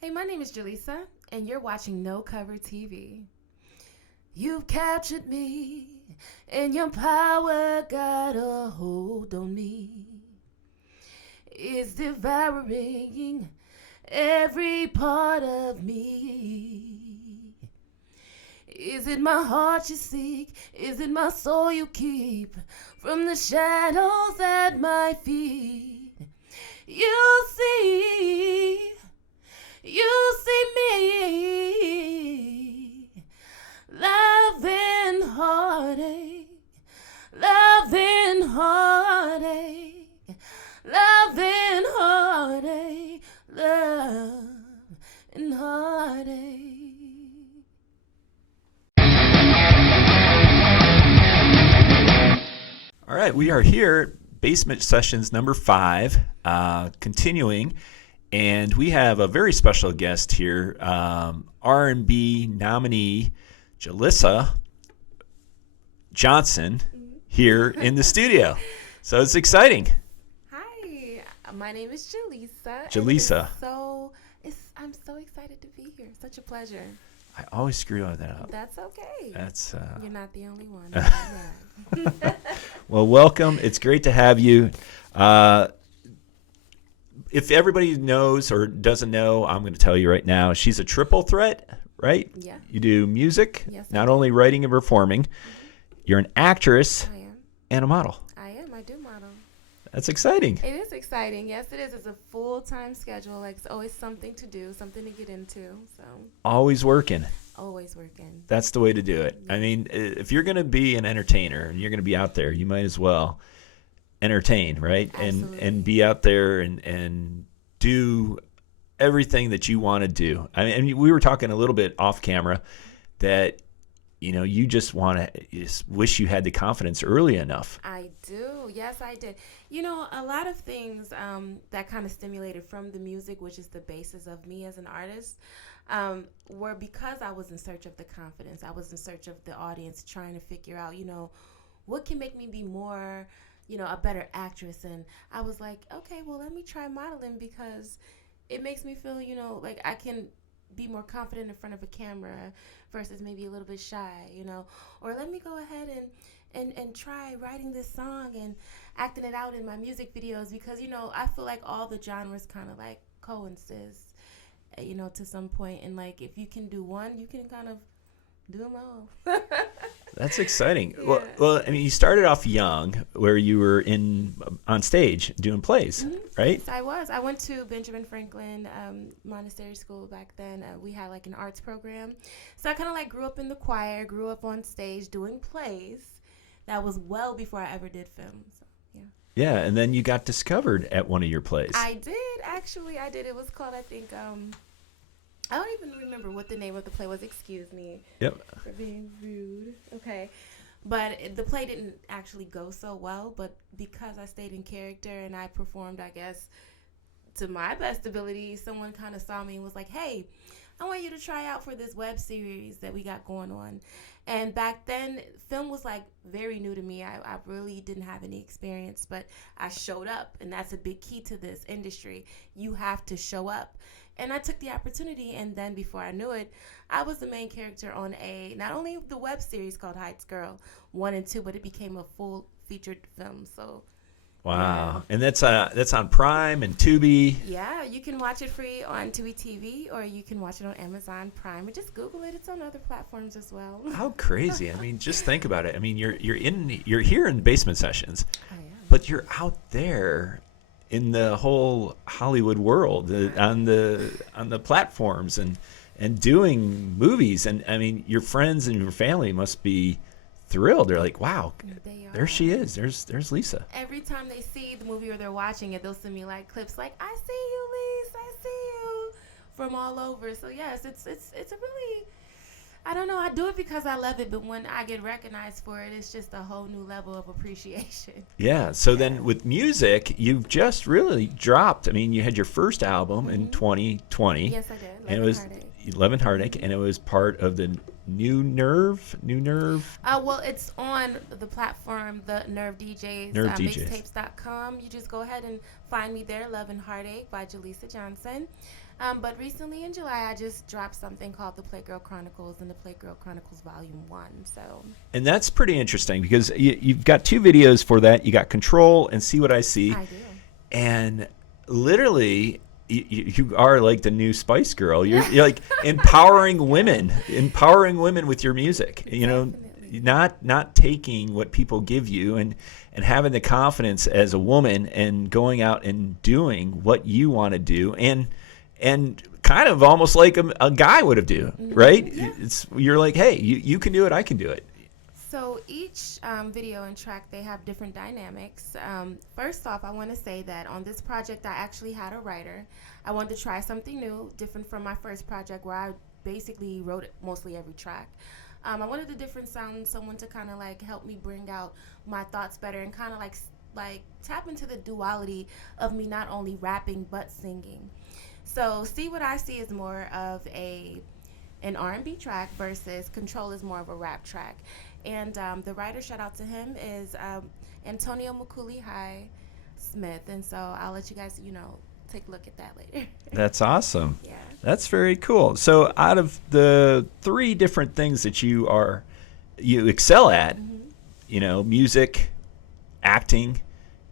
Hey, my name is Jaleesa, and you're watching No Cover TV. You've captured me, and your power got a hold on me. It's devouring every part of me. Is it my heart you seek? Is it my soul you keep? From the shadows at my feet, you see. You see me, love and heartache, love and heartache, love and heartache, love and heartache. All right, we are here, Basement Sessions number 5, continuing, and we have a very special guest here, R&B nominee Jaleesa Johnson here in the studio. So it's exciting. Hi, my name is Jaleesa. Jaleesa. I'm so excited to be here. Such a pleasure. I always screw that up. That's okay. You're not the only one. Well, welcome. It's great to have you. If everybody knows or doesn't know, I'm going to tell you right now. She's a triple threat, right? Yeah. You do music, Yes, not only writing and performing. You're an actress I am. and a model. I am. I do model. That's exciting. It is exciting. Yes, it is. It's a full-time schedule. Like, it's always something to do, something to get into. So Always working. always working. That's the way to do it. I mean, if you're going to be an entertainer and you're going to be out there, you might as well entertain, right? Absolutely. And be out there and do everything that you want to do. I mean, we were talking a little bit off camera that you just wish you had the confidence early enough. I do. Yes, I did. A lot of things that kind of stimulated from the music, which is the basis of me as an artist, were because I was in search of the confidence. I was in search of the audience, trying to figure out, what can make me be more, a better actress. And I was like, okay, well, let me try modeling because it makes me feel, like I can be more confident in front of a camera versus maybe a little bit shy, or let me go ahead and try writing this song and acting it out in my music videos because, I feel like all the genres kind of like coexist, to some point. And like, if you can do one, you can kind of do them all. That's exciting. Yeah. Well, I mean, you started off young, where you were on stage doing plays, right? Yes, I went to Benjamin Franklin Monastery School back then. We had like an arts program. So I kind of like grew up in the choir, grew up on stage doing plays. That was well before I ever did film. So, yeah. Yeah, and then you got discovered at one of your plays. I did, actually. I did. It was called, I think, I don't even remember what the name of the play was. Excuse me. Yep. For being rude. Okay. But the play didn't actually go so well, but because I stayed in character and I performed, I guess, to my best ability, someone kind of saw me and was like, hey, I want you to try out for this web series that we got going on. And back then, film was like very new to me. I really didn't have any experience, but I showed up, and that's a big key to this industry. You have to show up. And I took the opportunity, and then before I knew it, I was the main character on not only the web series called Heights Girl 1 and 2, but it became a full featured film. So, Wow. And that's on Prime and Tubi. yeah, you can watch it free on Tubi TV, or you can watch it on Amazon Prime, or just Google it. It's on other platforms as well. How crazy. I mean, just think about it. I mean, you're here in Basement Sessions, I am. but you're out there in the whole Hollywood world, on the platforms and doing movies. And I mean, your friends and your family must be thrilled. They're like, wow, there she is. There's Lisa. Every time they see the movie or they're watching it, they'll send me like clips like, I see you, Lise, I see you, from all over. So yes, it's a really, I don't know, I do it because I love it, but when I get recognized for it, it's just a whole new level of appreciation. Yeah. So then with music, you've just really dropped. I mean, you had your first album in 2020. Yes, I did. And it was Love and Heartache, and it was part of the New Nerve. Well, it's on the platform, the Nerve DJs, Nerve DJs. mixtapes.com. You just go ahead and find me there, Love and Heartache by Jaleesa Johnson. But recently in July, I just dropped something called the Playgirl Chronicles and the Playgirl Chronicles Volume 1. So And that's pretty interesting because you've got two videos for that. You got Control and See What I See. I do. And literally, you are like the new Spice Girl. You're like empowering women with your music. You know, Definitely. not taking what people give you and having the confidence as a woman and going out and doing what you want to do and kind of almost like a guy would have do, right? Yeah. You're like, hey, you can do it, I can do it. So each video and track, they have different dynamics. First off, I want to say that on this project, I actually had a writer. I wanted to try something new, different from my first project where I basically wrote mostly every track. I wanted a different sound, someone to kind of like help me bring out my thoughts better and kind of like tap into the duality of me not only rapping but singing. So See What I See is more of an R&B track versus Control is more of a rap track. And the writer, shout out to him, is Antonio Makuli High Smith. And so I'll let you guys, take a look at that later. That's awesome. Yeah. That's very cool. So out of the three different things that you excel at, music, acting,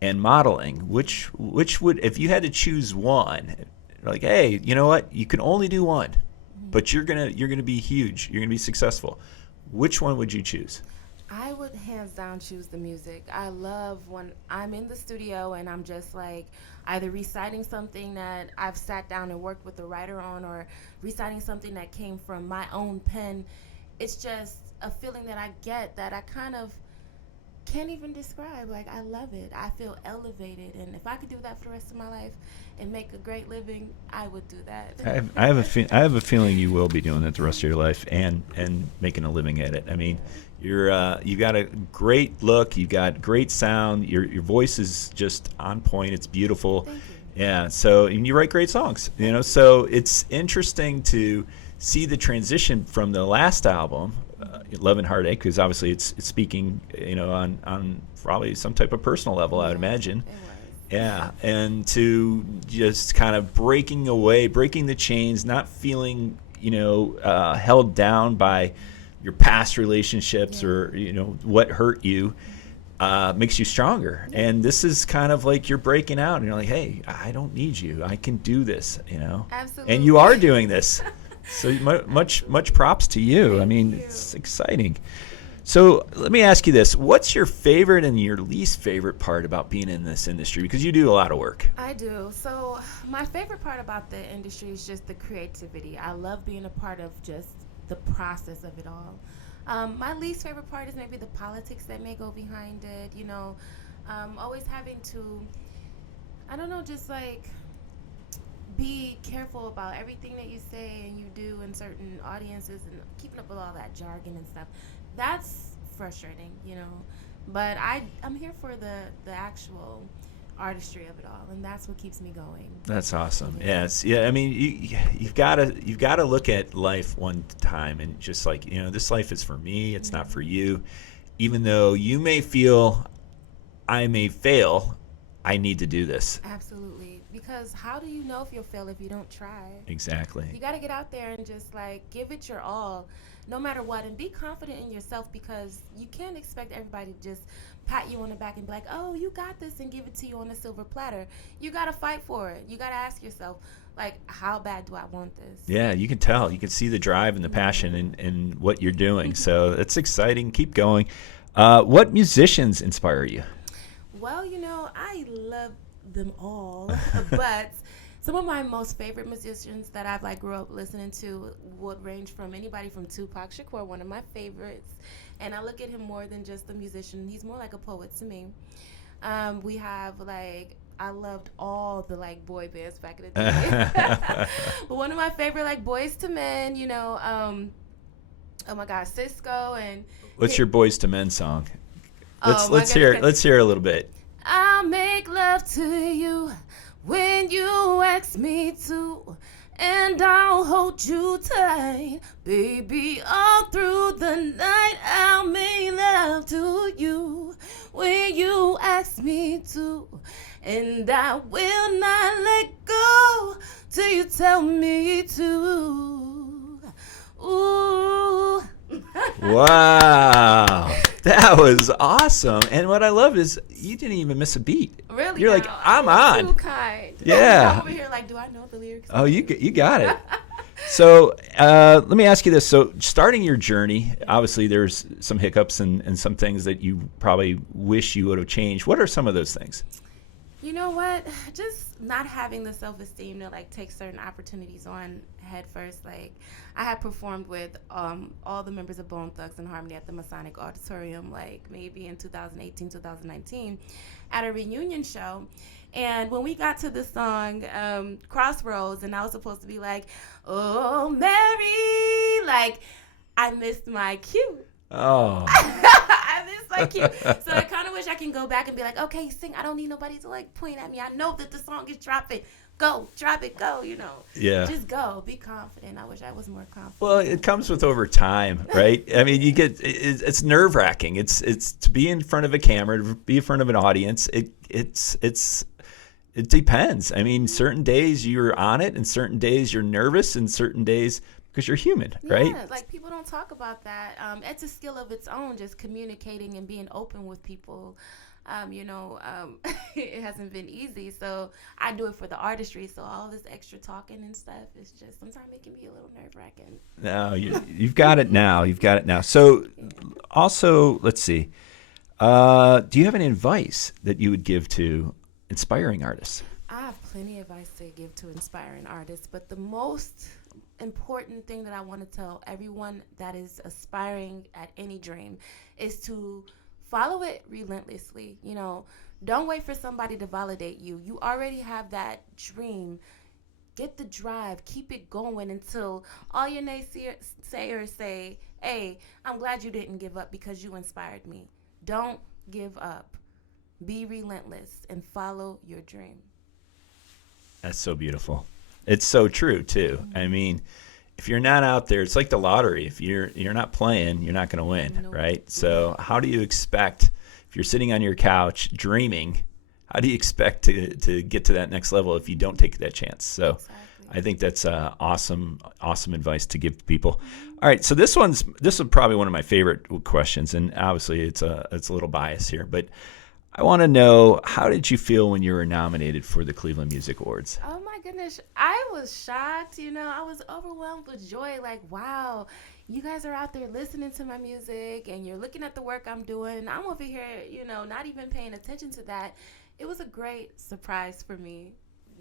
and modeling, which would, if you had to choose one, like, hey, you know what, you can only do one, but you're gonna be huge, you're gonna be successful, which one would you choose? I would hands down choose the music. I love when I'm in the studio and I'm just like either reciting something that I've sat down and worked with the writer on or reciting something that came from my own pen. It's just a feeling that I get that I kind of can't even describe. Like, I love it. I feel elevated. And if I could do that for the rest of my life and make a great living, I would do that. I have a feeling you will be doing that the rest of your life and making a living at it. I mean, you got a great look, you got great sound, your voice is just on point. It's beautiful. Thank you. Yeah. So, and you write great songs. So it's interesting to see the transition from the last album, Love and Heartache, because obviously it's speaking, on probably some type of personal level, I would imagine. It was. Yeah, and to just kind of breaking the chains, not feeling, held down by your past relationships or, what hurt you, makes you stronger. And this is kind of like you're breaking out and you're like, hey, I don't need you. I can do this, Absolutely. And you are doing this. So much props to you. I mean, Thank you. it's exciting. So let me ask you this. What's your favorite and your least favorite part about being in this industry? Because you do a lot of work. I do. So my favorite part about the industry is just the creativity. I love being a part of just the process of it all. My least favorite part is maybe the politics that may go behind it. Always having to, I don't know, just like be careful about everything that you say and you do in certain audiences and keeping up with all that jargon and stuff. That's frustrating, But I'm here for the actual artistry of it all, and that's what keeps me going. That's awesome. Yes. Yeah. I mean, you've got to look at life one time and just like, this life is for me. It's not for you. Even though you may feel I may fail, I need to do this. Absolutely. Because how do you know if you'll fail if you don't try? Exactly. You got to get out there and just like give it your all, no matter what, and be confident in yourself because you can't expect everybody to just pat you on the back and be like, oh, you got this and give it to you on a silver platter. You got to fight for it. You got to ask yourself, like, how bad do I want this? Yeah, you can tell. You can see the drive and the passion in what you're doing. So it's exciting. Keep going. What musicians inspire you? Well, I love them all, but some of my most favorite musicians that I've grew up listening to would range from anybody from Tupac Shakur, one of my favorites, and I look at him more than just a musician. He's more like a poet to me. We have I loved all the boy bands back in the day, but one of my favorite Boys to Men, oh my God, Cisco and. What's your Boys to Men song? Oh, Let's hear a little bit. I'll make love to you when you ask me to, and I'll hold you tight, baby, all through the night. I'll make love to you when you ask me to, and I will not let go till you tell me to. Ooh. Wow. That was awesome. And what I love is you didn't even miss a beat. Really? You're like, I'm on. Too kind. Yeah. I'm over here like, do I know the lyrics? Oh, you got it. So let me ask you this. So starting your journey, obviously there's some hiccups and some things that you probably wish you would have changed. What are some of those things? You know what? Just not having the self-esteem to like take certain opportunities on head first. Like I had performed with all the members of Bone Thugs and Harmony at the Masonic Auditorium, like maybe in 2018, 2019, at a reunion show. And when we got to the song Crossroads, and I was supposed to be like, oh, Mary, like I missed my cue. Oh. I missed my cue. So I kind of wish I can go back and be like, okay, sing. I don't need nobody to like point at me. I know that the song is dropping. Go, drop it, go, you know. Yeah. Just go. Be confident. I wish I was more confident. Well, it comes with over time, right? I mean, you get it's nerve-wracking. It's to be in front of a camera, to be in front of an audience. It depends. I mean, certain days you're on it, and certain days you're nervous, and certain days because you're human, right? Yeah, like people don't talk about that. It's a skill of its own, just communicating and being open with people. It hasn't been easy, so I do it for the artistry. So all this extra talking and stuff is just sometimes it can be a little nerve-wracking. No, you've got it now. You've got it now. So, also, let's see. Do you have any advice that you would give to inspiring artists? I have plenty of advice to give to inspiring artists, but the most important thing that I want to tell everyone that is aspiring at any dream is to follow it relentlessly. You know, don't wait for somebody to validate you. You already have that dream. Get the drive. Keep it going until all your naysayers say, hey, I'm glad you didn't give up because you inspired me. Don't give up. Be relentless and follow your dream. That's so beautiful. It's so true too. I mean, if you're not out there, it's like the lottery. If you're not playing, you're not going to win, Nope. right? So how do you expect, if you're sitting on your couch dreaming, how do you expect to get to that next level if you don't take that chance? So Exactly. I think that's awesome advice to give people. All right, so this is probably one of my favorite questions, and obviously it's a little biased here, but I want to know, how did you feel when you were nominated for the Cleveland Music Awards? Oh my goodness. I was shocked, I was overwhelmed with joy. Like, wow, you guys are out there listening to my music and you're looking at the work I'm doing. And I'm over here, not even paying attention to that. It was a great surprise for me.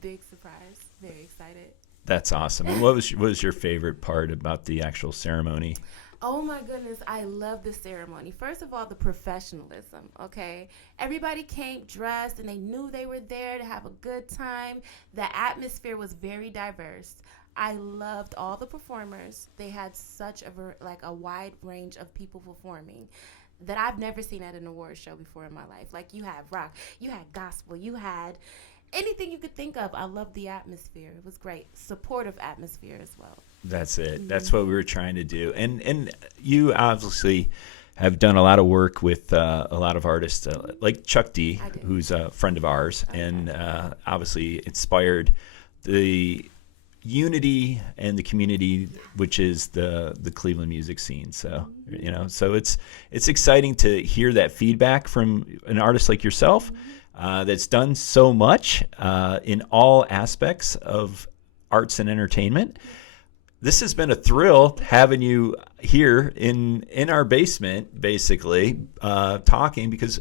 Big surprise. Very excited. That's awesome. And what was your favorite part about the actual ceremony? Oh my goodness, I love the ceremony. First of all, the professionalism, okay? Everybody came dressed and they knew they were there to have a good time. The atmosphere was very diverse. I loved all the performers. They had such a wide range of people performing that I've never seen at an award show before in my life. Like, you had rock, you had gospel, you had anything you could think of. I loved the atmosphere. It was great. Supportive atmosphere as well. That's it. That's what we were trying to do. And you obviously have done a lot of work with a lot of artists like Chuck D, who's a friend of ours, and obviously inspired the unity and the community, which is the Cleveland music scene. So so it's exciting to hear that feedback from an artist like yourself that's done so much in all aspects of arts and entertainment. This has been a thrill having you here in our basement, basically, talking, because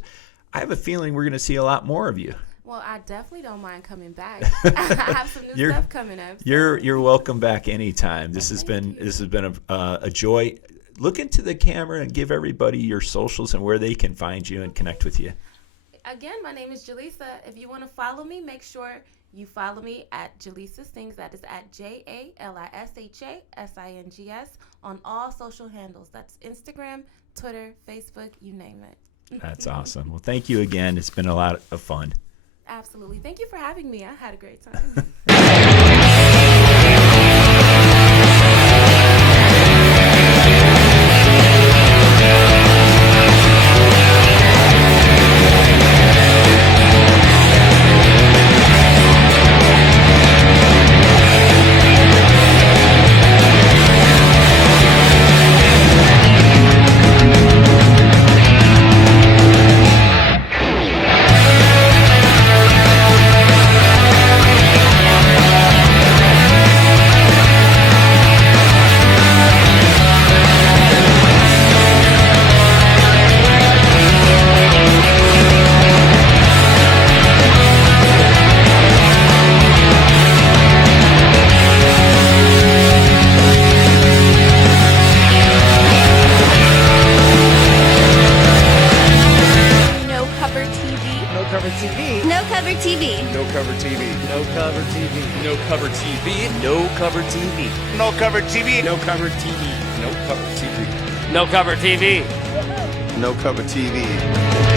I have a feeling we're going to see a lot more of you. Well, I definitely don't mind coming back. I have some new stuff coming up. So. You're welcome back anytime. This has been a joy. Look into the camera and give everybody your socials and where they can find you and connect with you. Again, my name is Jaleesa. If you want to follow me, make sure you follow me at Jaleesa Sings. That is at JALISHASINGS on all social handles. That's Instagram, Twitter, Facebook, you name it. That's awesome. Well, thank you again. It's been a lot of fun. Absolutely. Thank you for having me. I had a great time. TV. No Cover TV. No Cover TV. No Cover TV. No Cover TV. No Cover TV. No Cover TV.